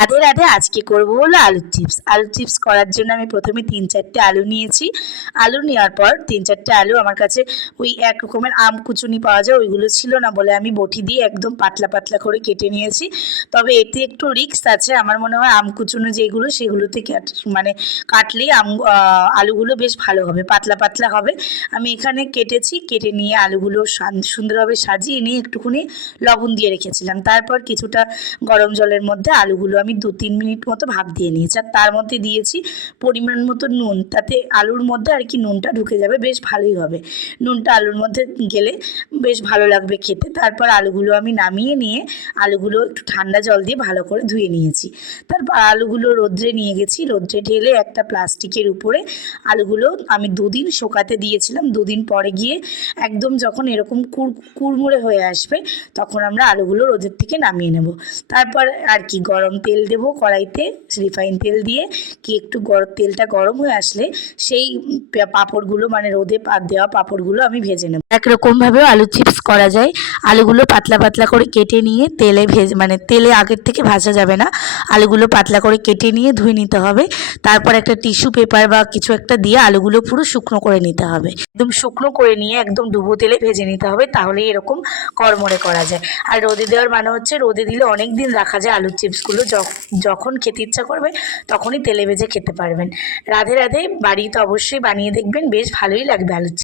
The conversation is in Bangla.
রাধে রাধে। আজকে করবো হলো আলুর চিপস। আলুর চিপস করার জন্য আমি প্রথমে ৩-৪টে আলু নিয়েছি। আলু নেওয়ার পর ৩-৪টে আলু আমার কাছে ওই এক রকমের আম কুচুনি পাওয়া যায়, ওইগুলো ছিল না বলে আমি বটি দিয়ে একদম পাতলা পাতলা করে কেটে নিয়েছি। তবে এতে একটু রিস্ক আছে, আমার মনে হয় আম কুচুনো যেগুলো সেগুলোতে মানে কাটলেই আলুগুলো বেশ ভালো হবে, পাতলা পাতলা হবে। আমি এখানে কেটেছি, কেটে নিয়ে আলুগুলো সুন্দরভাবে সাজিয়ে নিয়ে একটুখানি লবণ দিয়ে রেখেছিলাম। তারপর কিছুটা গরম জলের মধ্যে আলুগুলো আমি ২-৩ মিনিট মতো ভাপ দিয়ে নিয়েছি, আর তার মধ্যে দিয়েছি পরিমাণ মতো নুন, তাতে আলুর মধ্যে আর কি নুনটা ঢুকে যাবে, বেশ ভালোই হবে। নুনটা আলুর মধ্যে গেলে বেশ ভালো লাগবে খেতে। তারপর আলুগুলো আমি নামিয়ে নিয়ে আলুগুলো একটু ঠান্ডা জল দিয়ে ভালো করে ধুয়ে নিয়েছি। তারপর আলুগুলো রোদ্রে নিয়ে গেছি, রোদ্রে ঢেলে একটা প্লাস্টিকের উপরে আলুগুলো আমি ২ দিন শোকাতে দিয়েছিলাম। ২ দিন পরে গিয়ে একদম যখন এরকম কুড়মুড়ে হয়ে আসবে তখন আমরা আলুগুলো রোদের থেকে নামিয়ে নেব। তারপর আর কি গরম তেল দেবো কড়াইতে, রিফাইন তেল দিয়ে কি একটু তেলটা গরম হয়ে আসলে সেই পাঁপড়গুলো মানে রোদে দেওয়া পাঁপড়গুলো আমি ভেজে নেব। একরকমভাবেও আলু চিপস করা যায়। আলুগুলো পাতলা পাতলা করে কেটে নিয়ে তেলে মানে তেলে আগের থেকে ভাজা যাবে না, আলুগুলো পাতলা করে কেটে নিয়ে ধুয়ে নিতে হবে। তারপর একটা টিস্যু পেপার বা কিছু একটা দিয়ে আলুগুলো পুরো শুকনো করে নিতে হবে, একদম শুকনো করে নিয়ে একদম ডুবো তেলে ভেজে নিতে হবে, তাহলে এরকম কড়মড়ে করা যায়। আর রোদে দেওয়ার মানে হচ্ছে রোদে দিলে অনেক দিন রাখা যায় আলুর চিপসগুলো, যখন খেতে ইচ্ছা করবে তখনই তেলে ভেজে খেতে পারবেন। রাধে রাধে। বাড়িতে অবশ্যই বানিয়ে দেখবেন, বেশ ভালোই লাগবে আলুর চিপস।